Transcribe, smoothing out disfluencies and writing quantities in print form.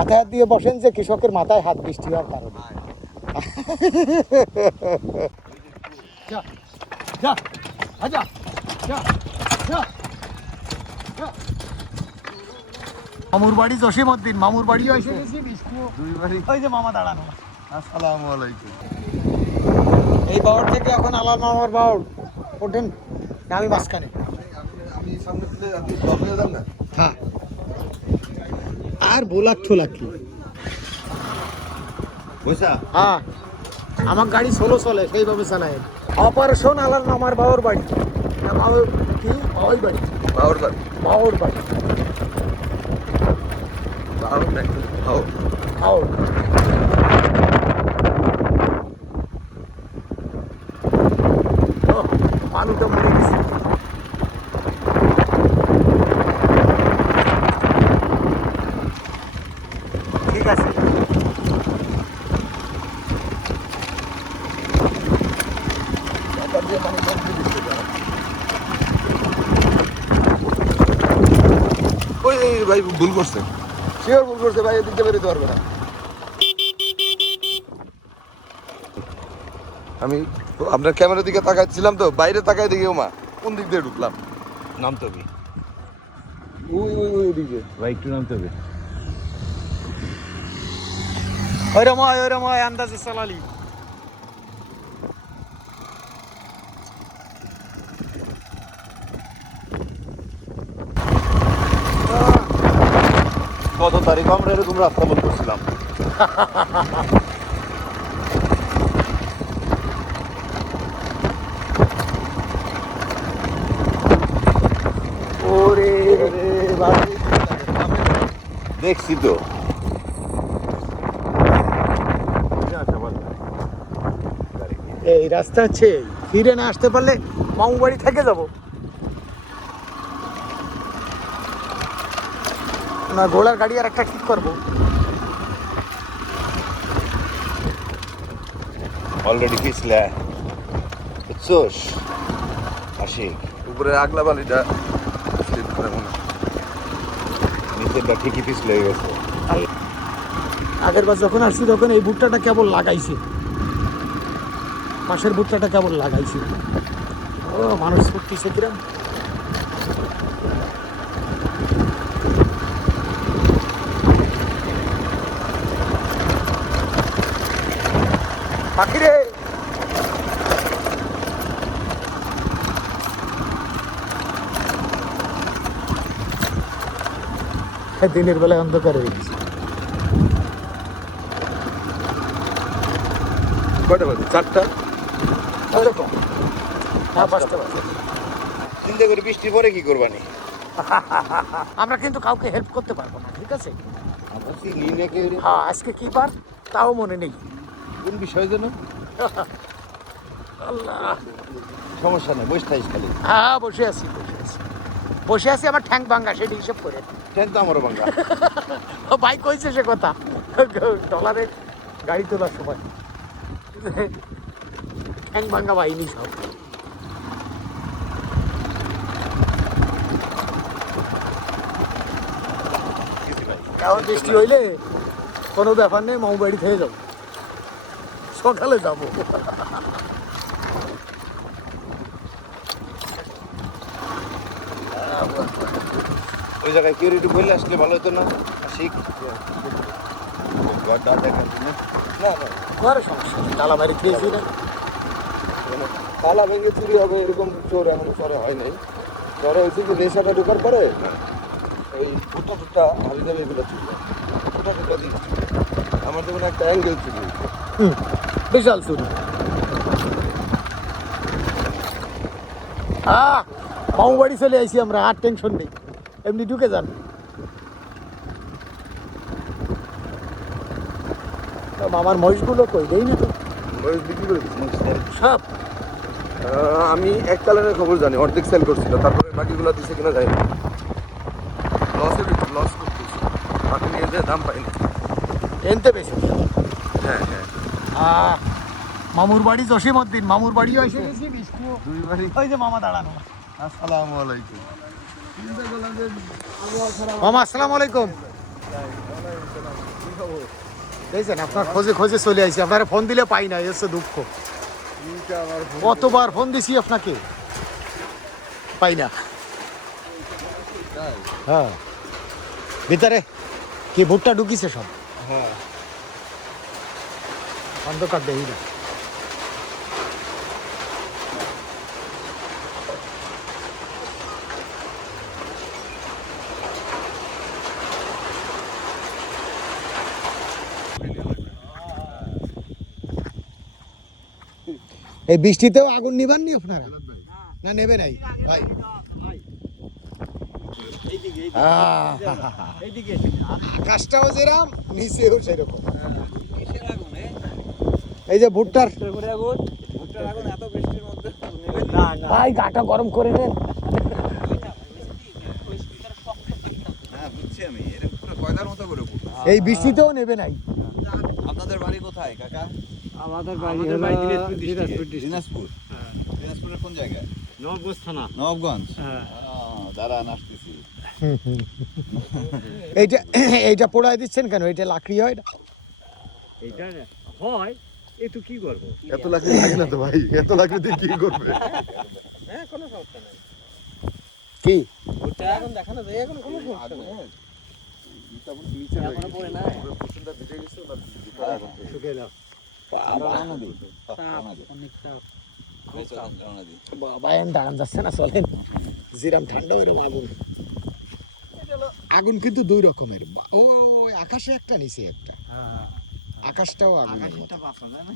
মাথায় হাত দিয়ে বসেন যে কৃষকের মাথায় হাত বৃষ্টি হওয়ার কারণে। যা যা আজা যা যা মামুর বাড়ি জসিমউদ্দিন, মামুর বাড়িও এসে গেছি, বৃষ্টিও দুই বাড়ি। ওই যে মামা দাঁড়ানো। আসসালামু আলাইকুম। এই বাউর থেকে এখন আলাল মামার বাউর ওঠেন, আমি মাঝখানে। আমি সামনে দিলে আপনি দখলে যান না। হ্যাঁ আর বোলাক ঠোলাক কি বুঝছা? হ্যাঁ আমার গাড়ি সোলো চলে সেইভাবে চালায়। অপারেশন আলাল মামার বাউর বাড়ি না বাউর কি ওই বাড়ি বাউর বাড়ি। বাউর বাড়ি বাউর না, বাউর। বাউর। আলুটা মরে গেছে। ঠিক আছে ওই ভাই ভুল করছে, শিওর ভুল করছে ভাই, এদিকে বেরোতে পারবে না। আমি আপনার ক্যামেরার দিকে তাকাচ্ছিলাম তো, বাইরে তাকাই দেখি ওমা কোন দিক দিয়ে ঢুকলাম। নামতে হবে ওই ওই ওই দিকে। ভাই, একটু নামতে হবে। ওই রময় আন্দাজে চালালি। কত তারিখ আমরা এরকম রাস্তা বন্ধ করছিলাম। ওরে দেখছি তো। এই রাস্তা হচ্ছে ফিরে না আসতে পারলে মামু বাড়ি থেকে যাব না, ঘোড়ার গাড়ি আর একটা ঠিক করবো। অলরেডি পিছলে বুঝছোস? আশিক, উপরে আগলা বালিটা স্লিপ করে মনে হয়। নিচেরটা ঠিকই পিছলে হয়ে গেছে। আগের বার যখন আসছি তখন এই ভুট্টাটা কেবল লাগাইছে, পাশের ভুট্টাটা কেবল লাগাইছে। ও মানুষ করতেছে কিরম। পাখি রে দিনের বেলায় অন্ধকার হয়ে গেছে। কয়টা বাজে? 4টা। ওইরকম হ্যাঁ 5টা বাজে। চিন্তা করে বৃষ্টি পরে কি করবানি? আমরা কিন্তু কাউকে হেল্প করতে পারবো না, ঠিক আছে? আমরা চিনি না কেউ। হ্যাঁ আজকে কি বার তাও মনে নেই। কোন বিষয় যেন? আল্লাহ, সমস্যা নেই, বসে থাইস খালি। হ্যাঁ বসে আছি বসে আছি আমার ঠ্যাং ভাঙ্গা, সেটি হিসেব করে। ট্রেন তো আমারও ভাঙ্গা। ভাই কইছে সে কথা ডলারে গাড়ি তোলার সময় ঠ্যাং ভাঙ্গা বাহিনী সব। এখন বৃষ্টি হইলে কোনো ব্যাপার নেই, মামু বাড়ি থেকে যাবো, সকালে যাবো। ওই জায়গায় কেউ একটু বললে আসলে ভালো হতো না? আশিক, ঘরটা দেখার জন্য। না না, ঘরে সমস্যা নেই, তালা বাড়ি খেয়েছি না। তালা ভেঙে চুরি হবে এরকম চোর এখনো পরে হয় নাই। পরে হয়েছে যে নেশাটা ঢোকার পরে এই ফুটা ফুটা হাবি যাবে এগুলো চুরি, ফুটা ফুটা দিক আমার যেমন একটা অ্যাঙ্গেল চুরি হয়েছে। বিশাল চুরি। মামু বাড়ি চলে আইছি আমরা, আর টেনশন নেই, এমনি ঢুকে যান। মামার মহিষগুলো কই দেই না তো মহিষ বিক্রি করে দিচ্ছি সব। আমি এক কালারের খবর জানি, অর্ধেক সেল করছিল, তারপরে বাকিগুলো দিছে কিনা যাই না। লস করতেছি, বাকি নিয়ে যে দাম পাই না। এনতে বেশি। হ্যাঁ হ্যাঁ, মামুর বাড়ি জসিমউদ্দিন, মামুর বাড়িও এসে গেছি, বৃষ্টিও দুই বাড়ি। ওই যে মামা দাঁড়ানো। আসসালামু আলাইকুম। চিন্তা করলাম যে আবহাওয়া খারাপ। মামা আসসালামু আলাইকুম। দেখছেন আপনার খোঁজে খোঁজে চলে আইছি, আপনারা ফোন দিলে পাই না, এই হচ্ছে দুঃখ। এইটা আমার ভুল। কতবার ফোন দিছি আপনাকে, পাই না। তাই? হ্যাঁ, ভিতরে কি ভুট্টা ঢুকিছে সব, হ্যাঁ। অন্ধকার দেখি না। এই বৃষ্টিতেও আগুন নিবাননি আপনারা, না নেবে নাই ভাই? আকাশটাও যেরাম, নিচেও সেরকম। এই যে ভুট্টার ভাই গাটা গরম করে নেন। হ্যাঁ বুঝছি আমি, এরকম পুরো কয়লার মতো করে পুরো। এই বৃষ্টিতেও নেবে নাই। আপনাদের বাড়ি কোথায় কাকা? আমাদের বাড়ি হলো দিনাজপুর ডিস্ট্রিক্ট। দিনাজপুর। দিনাজপুরের কোন জায়গায়? নবগঞ্জ থানা। নবাবগঞ্জ। হ্যাঁ। দাঁড়ান আসতেছি। এইটা এইটা পোড়ায় দিচ্ছেন কেন? এটা লাকড়ি হয় না? এইটা হয়, একটু কি করবো? এত লাকড়ি লাগে না তো ভাই, এত লাকড়ি দিয়ে কি করবে? হ্যাঁ, কোনো সমস্যা নাই। কি ওটা এখন দেখানো যায়, এখন কোনো সমস্যা নাই। ইটা পুরো নিচে রয়ে এখনো গেছে। পড়ে নাই। পুরো কুসুমটা ভিজে গেছে, ওটা দিতে হবে। শুকিয়ে দাও। রওনা দিই। তাপ, অনেক তাপ। রওনা দিই। বাবা এন দাঁড়ান যাচ্ছে না, চলেন। জিরাম ঠান্ডা এরম আগুন, আগুন কিন্তু দুই রকমের। ও আকাশে একটা, নিচে একটা। আকাশটাও আগুনের মতো। আকাশটা বাঁচা যায় না।